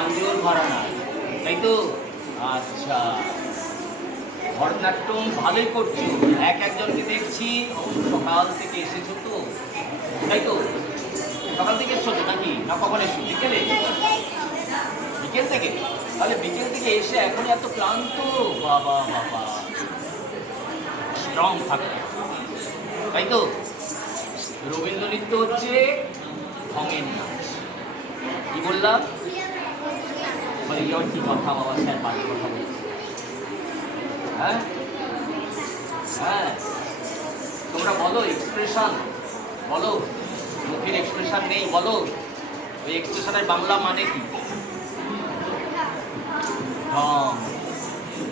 প্রাঞ্জল ঘরানা, তাই তো? আচ্ছা, ভরতনাট্যম ভালোই করছো, একজনকে দেখছি সকাল থেকে এসেছো তো, তাই তো? সকাল থেকে এসছো তো নাকি, না কখন এসছো? বিকেলে? বিকেল থেকে? তাহলে বিকেল থেকে এসে এখন এত ক্লান্ত, বাবা বাবা, স্ট্রং থাকবে, তাই তো? রবীন্দ্র নৃত্য হচ্ছে ঢঙের নাচ। কি বললাম? মানে ইয়ে কি কথা বাবা, স্যার বাড়ির কথা বলছি। হ্যাঁ হ্যাঁ, তোমরা বলো এক্সপ্রেশন, বলো। মুখের এক্সপ্রেশন নেই, বলো। ওই এক্সপ্রেশনের বাংলা মানে কি? ঢং।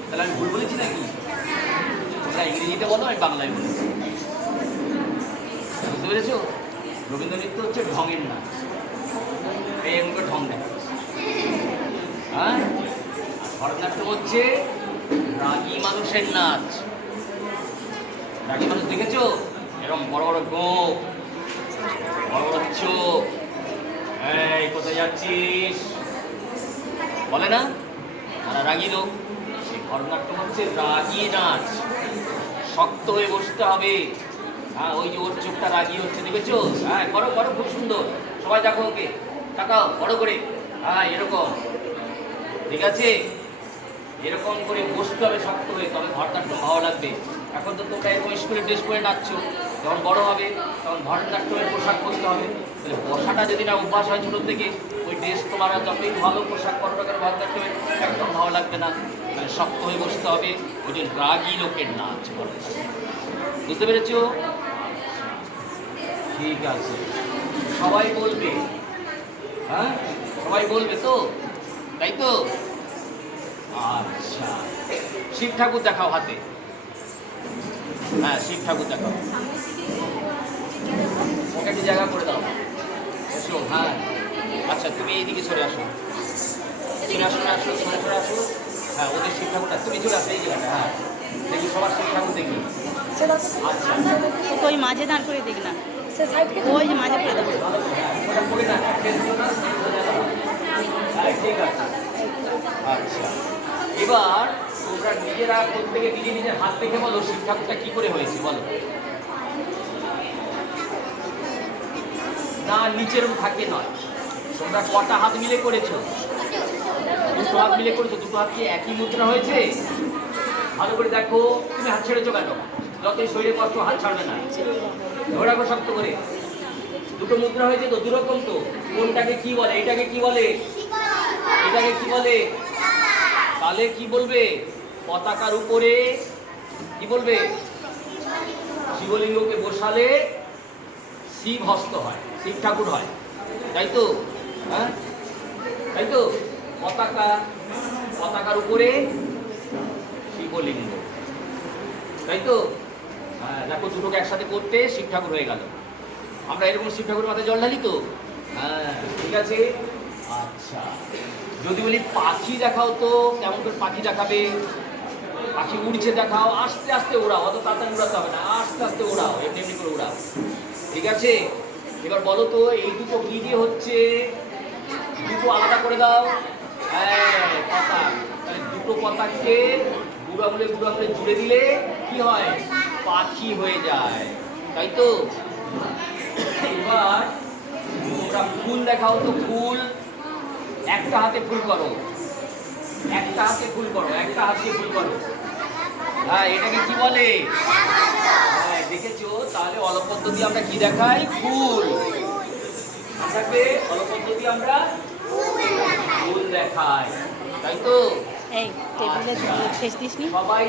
তাহলে আমি ভুল বলেছি নাকি? তোমরা ইংরেজিতে বলো, আমি বাংলায় বলি। বুঝতে পেরেছো? রবীন্দ্র নৃত্য হচ্ছে ঢঙের নাচ। এই এমন ঢং দেখা, হ্যাঁ। আর ভরতনাট্যম হচ্ছে রাগী মানুষের নাচ। রাগী মানুষ দেখেছো? এরকম বড় বড় গোঁফ, বড় বড় চোখ, এই কোথায় যাচ্ছিস বলে না, তারা রাগী লোক। সেই ভরতনাট্যম হচ্ছে রাগী নাচ। শক্ত হয়ে বসতে হবে। হ্যাঁ, ওই যে ওর চোখটা রাগী হচ্ছে, দেখেছো? হ্যাঁ, করো করো, খুব সুন্দর। সবাই দেখো ওকে, তাকাও বড় করে। হ্যাঁ, এরকম, ঠিক আছে? এরকম করে বসতে হবে শক্ত হয়ে, তবে ভরতনাট্যম ভালো লাগবে। এখন তো তোমরা এরকম স্কুলের ড্রেস পরে নাচছো, যখন বড় হবে তখন ভরতনাট্যমের পোশাক পরতে হবে। তাহলে বসাটা যদি না অভ্যাস হয় ছোটোর থেকে, ওই ড্রেস তোমার যতই ভালো পোশাক পরো না কেন ভরতনাট্যমের একদম ভালো লাগবে না। তাহলে শক্ত হয়ে বসতে হবে। ওই যে রাগী লোকের নাচ ভরতনাট্যম। বুঝতে পেরেছো? ঠিক আছে, সবাই বলবে। হ্যাঁ, সবাই বলবে তো, তাই তো? আচ্ছা, শিব ঠাকুর দেখাও হাতে। হ্যাঁ, শিব ঠাকুর দেখাও। ওকে একটু জায়গা করে দাও। এসো, হ্যাঁ। আচ্ছা, তুমি এইদিকে সরে আসো, সরে আসো, না আসো, সরে সরে আসো। হ্যাঁ, ওদের শিব ঠাকুরটা তুমি চলে আসো এই জায়গাটা। হ্যাঁ, দেখি সবার শিব ঠাকুর দেখি। আচ্ছা, ওই মাঝে দাঁড় করে দেখ না, ওই যে মাঝে করে দেবো। ওটা করে না, হ্যাঁ, ঠিক আছে। আচ্ছা, এবার তোমরা নিজেরা প্রত্যেকে নিজে নিজের হাত দেখে বলো শিব ঠাকুরটা কি করে হয়েছে, বলো। না, নিচের থাকে নয়। তোমরা কটা হাত মিলে করেছো? দুটো হাত মিলে করেছো। দুটো হাত কি একই মুদ্রা হয়েছে? ভালো করে দেখো। তুমি হাত ছেড়েছো কেন? যতই শরীরে কষ্ট, হাত ছাড়বে না, ধরে রাখো শক্ত করে। দুটো মুদ্রা হয়েছে তো, দুরকম তো। কোনটাকে কি বলে? এটাকে কি বলে? এটাকে কি বলে? তাহলে কি বলবে? পতাকার উপরে কি বলবে? শিবলিঙ্গকে বসালে শিব হস্ত হয়, শিব ঠাকুর হয়, তাই তো? হ্যাঁ, তাই তো? পতাকা, পতাকার উপরে শিবলিঙ্গ, তাই তো? হ্যাঁ, দেখো দুটোকে একসাথে করতে শিব ঠাকুর হয়ে গেল। আমরা এরকম শিব ঠাকুরের মাথায় জল ঢালি তো। হ্যাঁ, ঠিক আছে। আচ্ছা, যদি বলি পাখি দেখাও তো, কেমন করে পাখি দেখাবে? পাখি উড়ছে দেখাও, আস্তে আস্তে ওড়াও, অত তাড়াতাড়ি উড়াতে হবে না, আস্তে আস্তে ওড়াও, এমনি এমনি করে ওড়াও, ঠিক আছে? এবার বলো তো এই দুটো কি দিয়ে হচ্ছে? দুটো আলাদা করে দাও। হ্যাঁ, পতাক। তাহলে দুটো পতাককে বুড়ো আঙুলে জুড়ে দিলে কি হয়? পাখি হয়ে যায়, তাই তো? এবার তোমরা ফুল দেখাও তো। ফুল, একটা হাতে ফুল করো, একটা হাতে ফুল করো, একটা হাত দিয়ে ফুল করো। হ্যাঁ, এটাকে কি বলে? হ্যাঁ, দেখেছো? তাহলে অলপদ্ধতি আমরা কি দেখাই? ফুল। থাকবে অলপদ্ধতি আমরা ফুল দেখাই, তাই তো? এই টেবিলে ঠেস দিস নি। সবাই